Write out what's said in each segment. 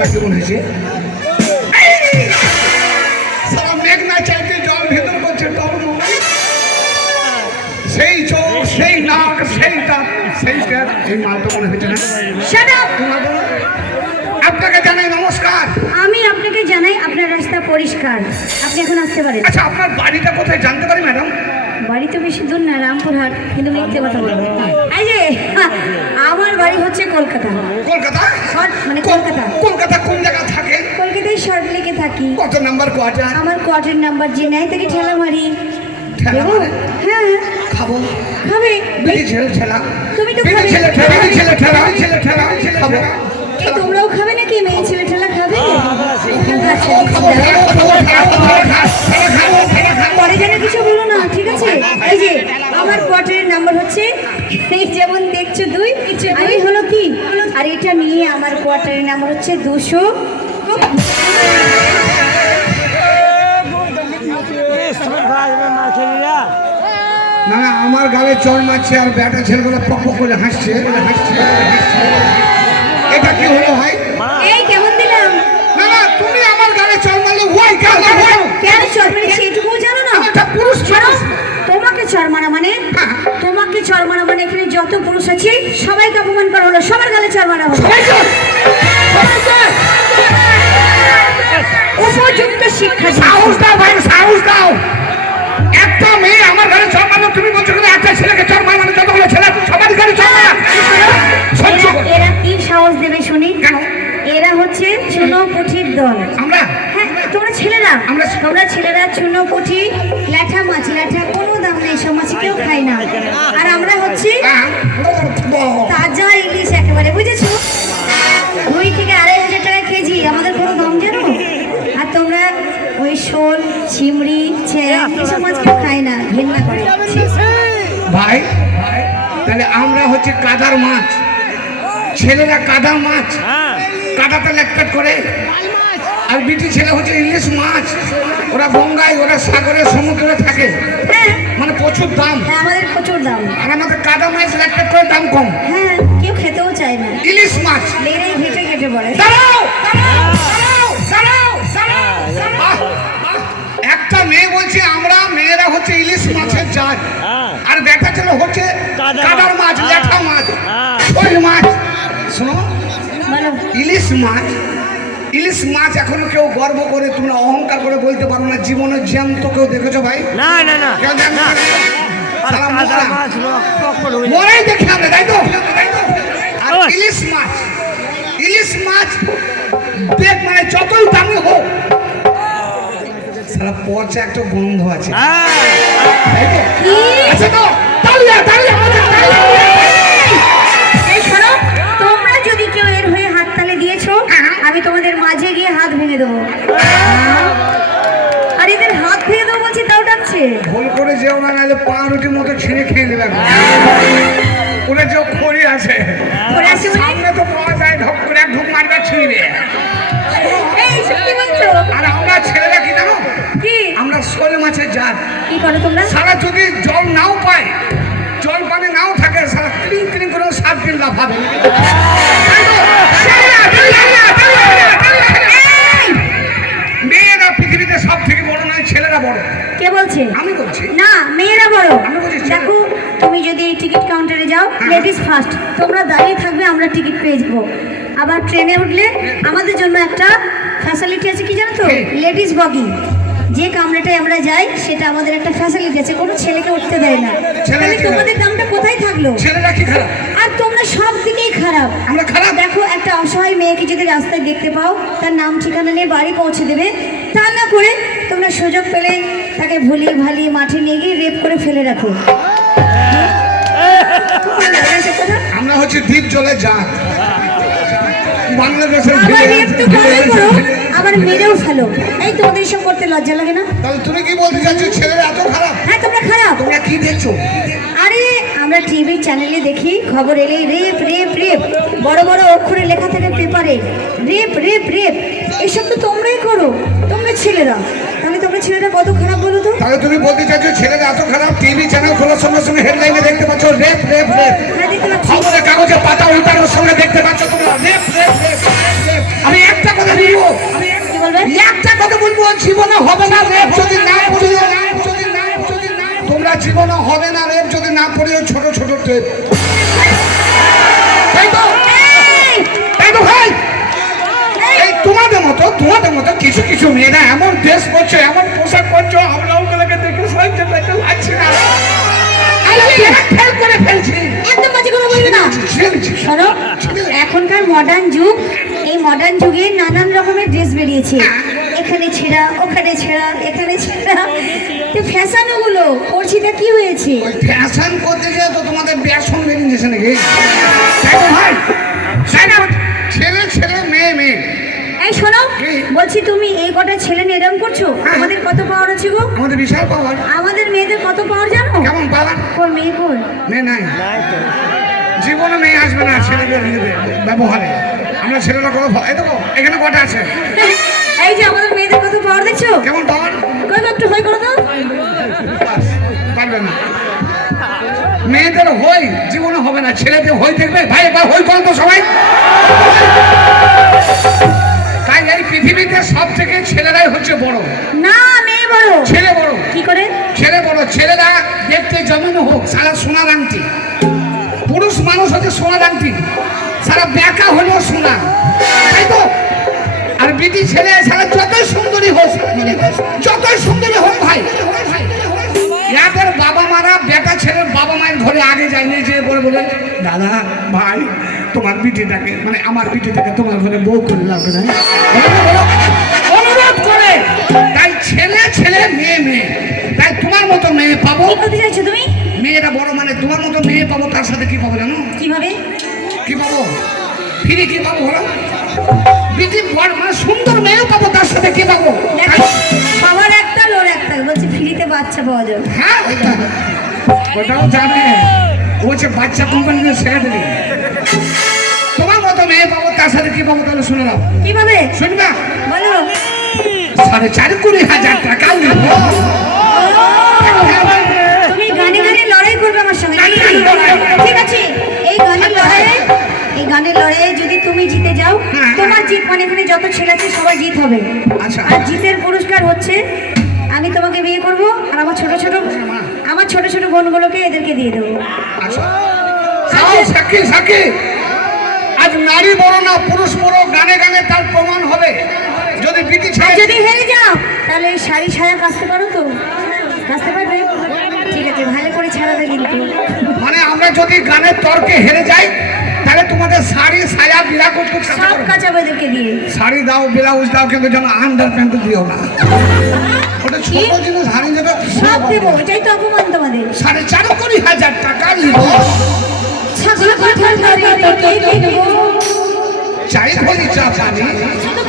নরম নরম হয়েছে সারা মেঘ চাইতে জল ভেতর করছে তখন সেই চোখ সেই নাক সেই দাঁত সেই এই মালটা মনে হচ্ছে না আপনাকে জানাই নমস্কার আমি আপনাকে জানাই আপনার রাস্তা পরিষ্কার। আপনি এখন আসতে পারেন। আচ্ছা আপনার বাড়িটা কোথায় জানতে পারি ম্যাডাম বাড়ি তো বেশি দূর না রামপুরহাট কিন্তু মিথ্যে কথা বলব এই যে আমার বাড়ি হচ্ছে কলকাতা কলকাতা মানে কলকাতা কলকাতা কোন জায়গা থাকে কলকাতায় শর্ট লেকে থাকি কত নাম্বার কোয়ার্টার আমার কোয়ার্টার নাম্বার যে নেয় তাকে ঠেলা মারি ঠেলা দেবো? মারে? হ্যাঁ খাব খাবে বিড়ি ছেলে ঠেলা তুমি তো খাবে। ছেলে ঠেলা ছেলে ঠেলা ছেলে ঠেলা ছেলে খাব তোমরাও খাবে নাকি মেয়ে ছেলে ঠেলা আচ্ছা, খাব পরে যেন কিছু বলো না ঠিক আছে? এই যে আমার কোয়ার্টারের নাম্বার হচ্ছে এই যেমন দেখছ দুই আমি হলো কি? আর এটা নিয়ে আমার কোয়ার্টারের নাম্বার হচ্ছে দুশো। না না আমার গালে চড় মারছে আর ব্যাটা ছেলেগুলো পক করে হাসছে। এটা কি হলো ভাই? এই কেমন দিলাম? না না তুমি আমার গালে চড় মারলে ওয়াই কেন ওয়াই চর মানে তোমাকে চর মানে এখানে যত পুরুষ আছে সবাইকে অপমান করা হলো। সবার গালে চর মারা হলো। সবাই চল সবাই চল উপযুক্ত শিক্ষা সাহস দাও ভাই সাহস দাও। একটা মেয়ে আমার ঘরে মারলো তুমি বলছো কিন্তু একটা ছেলেকে চড় মার মানে যতগুলো ছেলে আছে, সবারই ঘরে চড় মারা। এরা- কি সাহস দেবে শুনি? এরা হচ্ছে চুনো পুঠির দল। আমরা? হ্যাঁ তোমরা ছেলেরা আমরা- তোমরা ছেলেরা চুনো পুঠি ল্যাঠা মাছ ল্যাঠা কোনো মাছ কেউ খায় না। আর আমরা হচ্ছে হ্যাঁ। তাজা ইলিশ একেবারে বুঝেছ? দুই থেকে আড়াই হাজার টাকা কেজি আমাদের কোনো দাম জানো? আর তোমরা ওই শোল চিমড়ি ছেড়া এসব মাছ কেউ খায় না ঘেন্না করে ভাই তাহলে আমরা হচ্ছে কাদার মাছ। ছেলেরা কাদা মাছ। কাদাতে লেকপেট করে। আর বিটি ছেলে হচ্ছে ইলিশ মাছ। ওরা গঙ্গায় ওরা সাগরে সমুদ্রে থাকে। হ্যাঁ। মানে প্রচুর দাম। হ্যাঁ আমাদের প্রচুর দাম। আর আমাদের কাদা মাছ লেকপেট করে দাম কম। হ্যাঁ কেউ খেতেও চায় না। ইলিশ মাছ। লেরাই ঘেটে ঘেটে পড়ে। দাঁড়াও। একটা মেয়ে বলছে আমরা মেয়েরা হচ্ছে ইলিশ মাছের জাত। আর বেটা ছেলে হচ্ছে কাদা কাদার মাছ। মাছ। লেখা মাছ। হ্যাঁ। ওই মাছ। শোনো বলো ইলিশ মাছ ইলিশ মাছ এখনও কেউ গর্ব করে তোমরা অহংকার করে বলতে পারো না জীবনের জ্যান্ত কেউ দেখেছ ভাই? না না না। মরাই দেখি তাই তো? আর ইলিশ মাছ ইলিশ মাছ দেখ মানে যতই দামি হোক সারা পচা একটা গন্ধ আছে। হ্যাঁ। তাই তো? তো আমি তোমাদের মাঝে গিয়ে হাত ভেঙে দেবো। আর এদের হাত ভেঙে দেবো বলছি তাও ডাকছে। ভুল করে যেও না নাহলে পাউরুটির মতো ছিঁড়ে খেয়ে নেবে ওরা যে খড়ি আছে মানে? সামনে তো পাওয়া যায় ঢক করে এক ঢুক মারবে ছিঁড়বে এই আর আমরা ছেলেরা কি জানো? কি? আমরা শোল মাছের জাত। কি করো তোমরা? সারা যদি জল নাও পায় জল পানি নাও থাকে সারা ক্রিং ক্রিং করে সাত দিন লাফাবে। ছেলেরা বড়। কে বলছে? আমি বলছি। না মেয়েরা বড়। দেখো তুমি যদি এই টিকিট কাউন্টারে যাও লেডিস ফার্স্ট তোমরা দাঁড়িয়ে থাকবে আমরা টিকিট পেয়ে যাব। আবার ট্রেনে উঠলে আমাদের জন্য একটা ফ্যাসিলিটি আছে কি জানো তো? লেডিস বগি যে কামরাটায় আমরা যাই সেটা আমাদের একটা ফ্যাসিলিটি আছে। কোনো ছেলেকে উঠতে দেয় না। তাহলে তোমাদের দামটা কোথায় থাকল? ছেলেরা কি খারাপ? আর তোমরা সব দিকেই খারাপ। আমরা খারাপ? দেখো একটা অসহায় মেয়েকে যদি রাস্তায় দেখতে পাও তার নাম ঠিকানা নিয়ে বাড়ি পৌঁছে দেবে। তা না করে তোমরা সুযোগ পেলে তাকে ভুলিয়ে ভালিয়ে মাঠে নিয়ে গিয়ে রেপ করে ফেলে রাখো। কথা? আমরা হচ্ছে দ্বীপ জলে জাত বাংলাদেশের আবার মেরেও ফেলো। এই তোমাদের করতে লজ্জা লাগে না? তাহলে তুমি কি বলতে চাচ্ছ ছেলেরা এত খারাপ? হ্যাঁ তোমরা খারাপ। তোমরা কি দেখছ? আরে আমরা টিভি চ্যানেলে দেখি খবর এলেই রেপ রেপ রেপ। বড় বড় অক্ষরে লেখা থাকে পেপারে। Rape rape rape. এসব তো তোমরাই করো তোমরা ছেলেরা। তোমরা ছেলেরা কত খারাপ বলো তো? তাহলে তুমি বলতে চাচ্ছ ছেলেরা এত খারাপ টিভি চ্যানেল খোলার সঙ্গে সঙ্গে হেডলাইনে দেখতে পাচ্ছ রেপ রেপ রেপ খবরের কাগজে পাতা উল্টানোর সঙ্গে দেখতে পাচ্ছ তোমরা রেপ রেপ রেপ। আমি একটা কথা বলব একটা কথা বলব জীবনে হবে না রেপ যদি না পড়ি যদি না যদি না তোমরা জীবনে হবে না রেপ যদি না পড়িও ছোট ছোট টেপ তাই তো? তাই তো ভাই? তোমাদের মতো তোমাদের মতো কিছু কিছু মেয়েরা এমন ড্রেস করছ এমন পোশাক করছ আমরা ওগুলোকে দেখে সহ্য করতে পারছি না। এখনকার মডার্ন যুগ এই মডার্ন যুগে নানান রকমের ড্রেস বেরিয়েছে। এখানে ছেঁড়া ওখানে ছেঁড়া এখানে ছেঁড়া। তো ফ্যাশন ওগুলো পড়ছিটা কি হয়েছে? ফ্যাশন করতে গিয়ে তো তোমাদের ব্যাসন বেরিয়ে গেছে নাকি? ভাই শোনো? বলছি তুমি এই কটা ছেলে নিয়ে এরম করছ? হ্যাঁ। আমাদের কত পাওয়ার আছে গো? আমাদের বিশাল পাওয়ার আমাদের মেয়েদের কত পাওয়ার জানো? কেমন পাওয়ার কোন মেয়ে কোন? মেয়ে নাই। জীবনে মেয়ে আসবে না ছেলেদের ব্যবহারে। আমরা ছেলেরা কোনো ভয়- এই দেখো এখানে কটা আছে? এই যে আমাদের মেয়েদের কত পাওয়ার দেখছ? কেমন পাওয়ার কই একটু হই করো তো পারবে না। মেয়েদের হই জীবনে হবে না। ছেলেদের হই দেখবে ভাই এবার হই করো তো সবাই। ছেলেরাই হচ্ছে বড়। না মেয়ে বড়। ছেলে বড়। কি করে? ছেলে বড়। ছেলেরা দেখতে যেমন হোক সারা সোনার আংটি। পুরুষ মানুষ হচ্ছে সোনার আংটি। সারা ব্যাকা হলেও সোনা। তাই তো? আর বিটি ছেলে সারা যতই সুন্দরী হোক যতই সুন্দরী হোক ভাই। ইয়াদের বাবা মারা বেটা ছেলের বাবা মায়ের ঘরে আগে যায়নি যে বলে বলে দাদা ভাই তোমার বিটিটাকে মানে আমার বিটিটাকে তোমার ঘরে বউ করে লাগবে না? তাই ছেলে ছেলে মেয়ে মেয়ে। তাই তোমার মতো মেয়ে পাবো। কি চাইছো তুমি? মেয়েরা বড় মানে তোমার মতো মেয়ে পাবো তার সাথে কি পাবো জানো? কীভাবে? কি পাবো? ফিরে কি পাবো বলো? বিটি বড় মানে সুন্দর মেয়েও পাবো তার সাথে কি পাবো? সবার একটা লোর একটা। বলছে ফ্রিতে বাচ্চা পাওয়া যাবে। হ্যাঁ। ওটাও জানে। হচ্ছে বাচ্চা কোম্পানিতে ছেড়ে দিলি তোমার মতো মেয়ে পাবো তার সাথে কি পাবো তাহলে শুনে নাও। কীভাবে? শুনবা? বলো। সাড়ে চার কুড়ি হাজার টাকা তুমি গানে গানে লড়াই করবে আমার সঙ্গে ঠিক আছে? এই গানের লড়াইয়ে এই গানের লড়াইয়ে যদি তুমি জিতে যাও হ্যাঁ। তোমার জিত মানে এখানে যত ছেলে আছে সবার জিত হবে। আচ্ছা। আর জিতের পুরস্কার হচ্ছে আমি তোমাকে বিয়ে করব আর আমার ছোট ছোট আমার ছোট ছোট বোনগুলোকে এদেরকে দিয়ে দেবো। আচ্ছা। আজ নারী বড় না পুরুষ বড় গানে গানে তার প্রমাণ হবে। যদি বিটি ছেড়ে যদি হেরে যাও তাহলে এই শাড়ি সায়া কাচতে পারো তো কাচতে পারবে ঠিক আছে ভালো করে ছাড়াবে কিন্তু মানে আমরা যদি গানের তর্কে হেরে যাই তাহলে তোমাদের শাড়ি সায়া বিরা করতে সব কাচাবো এদেরকে দিয়ে শাড়ি দাও ব্লাউজ দাও কিন্তু যেন আন্ডার প্যান্ট দিও না ওটা ছোট জিনিস হারিয়ে যাবে সব দেবো এটাই তো অপমান তোমাদের সাড়ে চার কোটি হাজার টাকা নিব ছাগল কিনবো চাই ধরি চা পানি শুধু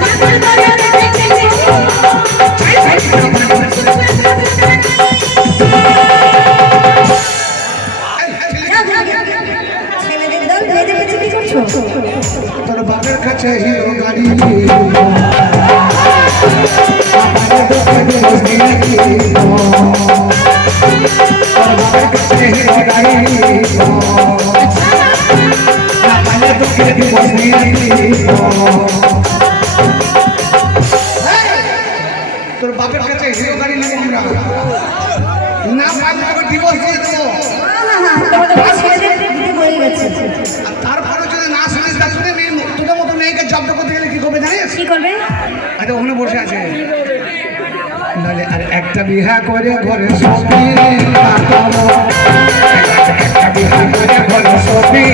পেটে না পারলে তোকে ডিভোর্স দিয়ে দেবো। তারপরে না শুনিস তোদের মতো মেয়েকে জব্দ করতে গেলে কি করবে জানিস? কি করবে? ওখানে বসে আছে। নাহলে আর একটা বিহা করে ঘরে সবই একটা বিহা করে ঘরে সবই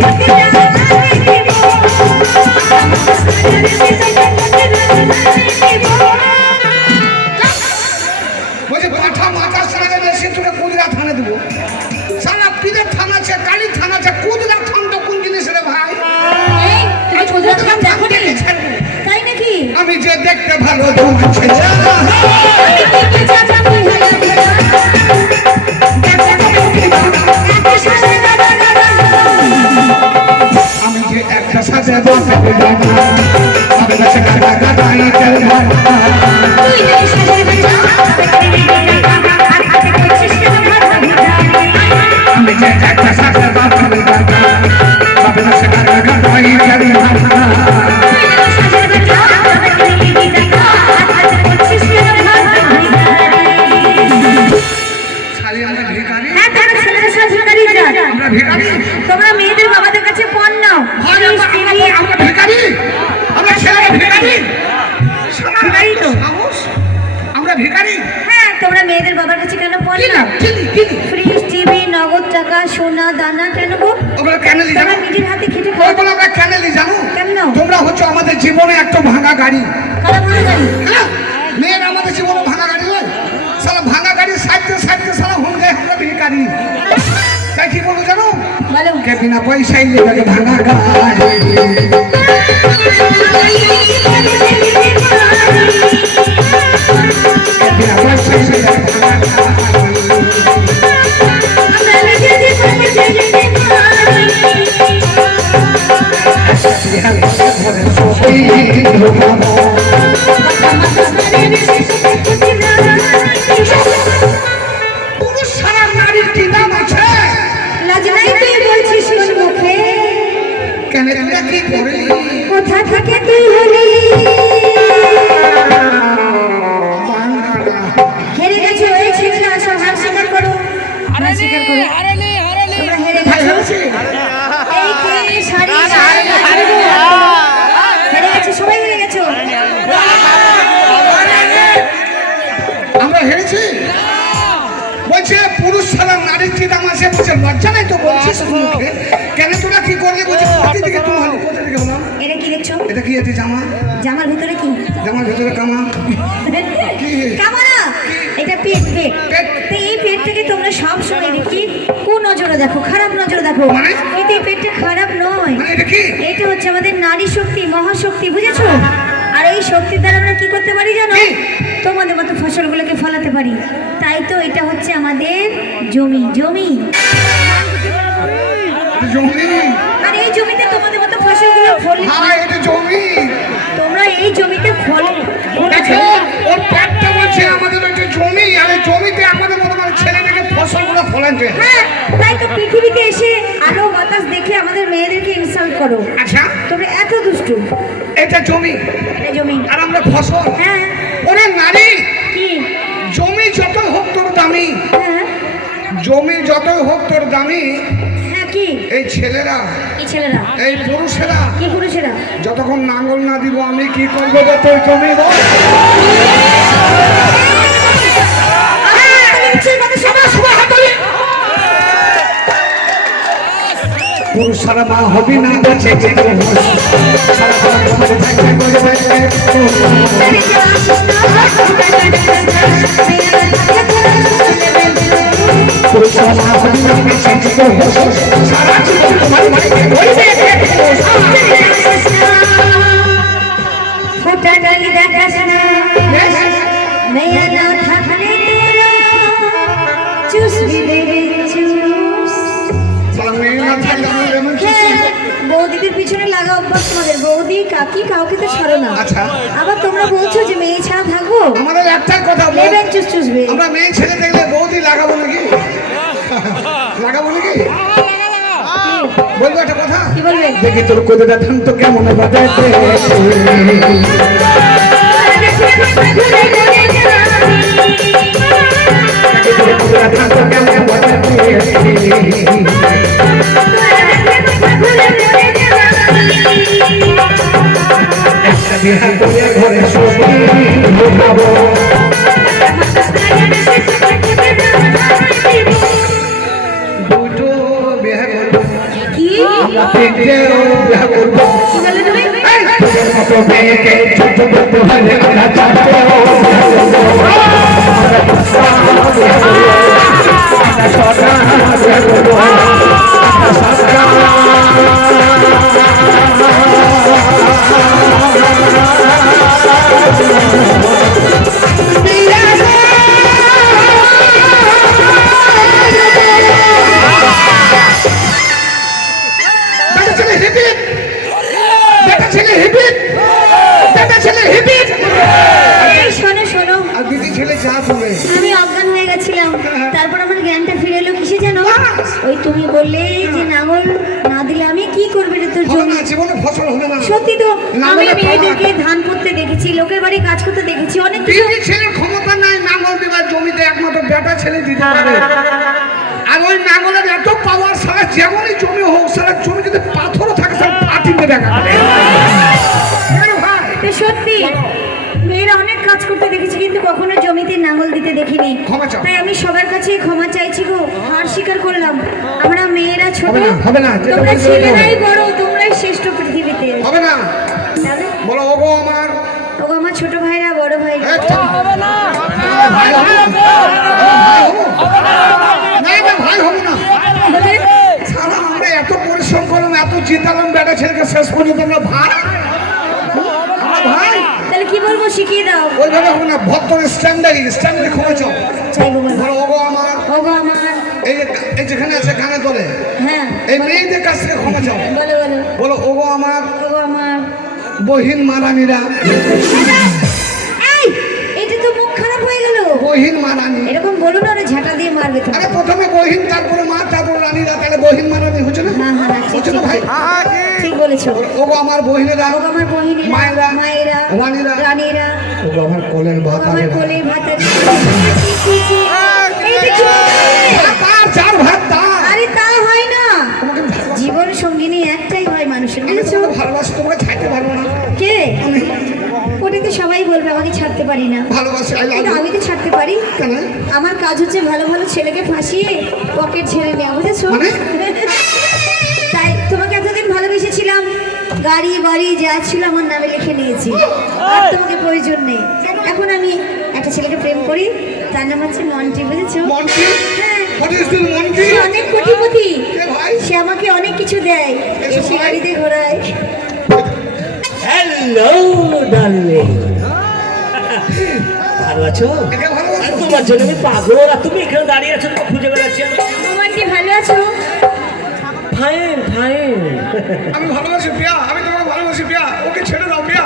Okay. ফ্রিজ টিভি নগদ টাকা সোনা দানা কেন গো? ওগুলো কেন জানো নিজের হাতে খেটে খাও। আমরা কেন জানো কেন? তোমরা হচ্ছে আমাদের জীবনে একটা ভাঙা গাড়ি। কারা হ্যাঁ? মেয়ের আমাদের জীবনে ভাঙা গাড়ি নয়। সালা ভাঙা গাড়ি সাইডতে সাইডতে সালা হোম যায় আমরা ভিখারি তাই কি বলব জানো? বলো। কে বিনা পয়সাই লেগে ভাঙা গাড়ি? বিনা নাই তো বলছিস মুখে। কেন তোরা কি করলে? বলছে কোথা থেকে তুমি হলি কোথা থেকে হলাম এটা কি দেখছ? এটা কি আছে জামা? জামার ভিতরে কি? জামার ভেতরে কামা। কামানা এটা পেট পেট। তো এই পেট থেকে তোমরা সব সময় দেখি কোন নজরে দেখো খারাপ নজরে দেখো। মানে? এই পেটটা খারাপ নয়। মানে এটা কি? এটা হচ্ছে আমাদের নারী শক্তি মহাশক্তি বুঝেছ? আর এই শক্তির দ্বারা আমরা কি করতে পারি জানো? তোমাদের মতো ফসলগুলোকে ফলাতে পারি। তাই তো এটা হচ্ছে আমাদের জমি জমি। জমি। আর এই জমিতে তোমাদের মতো ফসলগুলো ফলি হ্যাঁ এটা জমি। তোমরা এই জমিতে ফল দেখো ওর পেটটা বলছে আমাদের জমি আর এই জমিতে আমাদের মতো মানে ছেলেটাকে ফসলগুলো ফলাচ্ছে হ্যাঁ তাই তো পৃথিবীতে এসে আলো বাতাস দেখে আমাদের মেয়েদেরকে ইনসাল্ট করো। আচ্ছা। তোমরা এত দুষ্টু। এটা জমি। এটা জমি। আর আমরা ফসল। হ্যাঁ। ওরা নারী। কি? জমি যতই হোক তোর দামি। হ্যাঁ। জমি যতই হোক তোর দামি। কি? এই ছেলেরা এই ছেলেরা। এই পুরুষেরা কি পুরুষেরা। যতক্ষণ নাঙ্গল না দিব আমি কি করব? আহ, তুমি কিছুই কথা শোনো, শোনো। পুরুষ মা হবি না? বৌদিদের পিছনে লাগা অভ্যাস তোমাদের বৌদি কাকি কাউকে তো ছাড়ো না আচ্ছা। আবার তোমরা বলছো যে মেয়ে ছাড়া থাকব আমাদের কথা বল। নেবেন চুষ চুষবে আমরা মেয়ে ছেলে দেখলে বৌদি লাগাবো নাকি? লাগাবো নাকি? বলব একটা কথা? দেখি তোর কোথাটা ধান তো কেমন বাজাতে। দেখি সত্যি তো আমি মেয়েদেরকে ধান করতে দেখেছি লোকের বাড়ি কাজ করতে দেখেছি অনেক কিছু ছেলের ক্ষমতা নাই নাঙল দেবার জমিতে একমাত্র বেটা ছেলে দিতে পারে। আর ওই নাঙলের এত পাওয়ার সারা যেমনই জমি হোক সারা জমি যদি পাথরও থাকে সারা পাটিতে দেখা সত্যি মেয়েরা অনেক কাজ করতে দেখেছি কিন্তু কখনো জমিতে নাঙল দিতে দেখিনি। তাই আমি সবার কাছে ক্ষমা চাইছি গো হার স্বীকার করলাম। আমরা মেয়েরা ছোট তোমরা ছেলেরাই বড় ছোট ভাইরা বড় ভাই এই থাম। ভাই হব? ভাই হব? না। না ভাই হব না। সারা আমরা এত পরিশ্রম করলাম এত জিতালাম বেটা ছেলেকে শেষ পর্যন্ত আমরা ভাই। ভাই। তাহলে কি বলব শিখিয়ে দাও। ওইভাবে হবে না ভদ্র স্ট্যান্ডার্ড স্ট্যান্ডার্ড ক্ষমা চাও চাইব বলব বলো ওগো আমার। ওগো আমার। এই যে এই যেখানে আছে গানে তোলে হ্যাঁ এই মেয়েদের কাছ থেকে ক্ষমা চাও বলো। ওগো আমার। বহিন মারানিরা এটা তো মুখ খারাপ হয়ে গেল। বহিন মারানি এরকম বলো না ওরা ঝাঁটা দিয়ে মারবে তো আরে প্রথমে বহিন তারপরে মা তারপরে রানীরা তাহলে বহিন মারানি হচ্ছে না? হ্যাঁ হ্যাঁ ঠিক হচ্ছে না ভাই? ঠিক বলেছ। ওগো আমার বহিনেরা ওগো আমার বহিনীরা মায়েরা, মায়েরা রানীরা। রানীরা। ওগো আমার কোলের ভাত আমার কোলে ভাত ছাড়তে পারি না। ভালোবাসি আই লাভ আমি তো ছাড়তে পারি। কেন? আমার কাজ হচ্ছে ভালো ভালো ছেলেকে ফাঁসিয়ে পকেট ছেড়ে নেওয়া বুঝেছ? মানে? তাই তোমাকে এতদিন ভালোবেসেছিলাম। গাড়ি বাড়ি যা ছিল আমার নামে লিখে নিয়েছি। আর তোমাকে প্রয়োজন নেই। এখন আমি একটা ছেলেকে প্রেম করি। তার নাম হচ্ছে মন্টি বুঝেছ? মন্টি? হ্যাঁ। What is this Monty? অনেক কোটিপতি। সে আমাকে অনেক কিছু দেয়। এসো। গাড়িতে ঘোরায়। হ্যালো ডার্লিং ভালো আছো তোমার জন্য আমি পাগল। আর তুমি এখানে দাঁড়িয়ে আছো তোমাকে খুঁজে বেড়াচ্ছি। আমি। কি ভালো আছো? Fine fine. আমি ভালোবাসি প্রিয়া আমি তোমাকে ভালোবাসি প্রিয়া। ওকে ছেড়ে দাও প্রিয়া।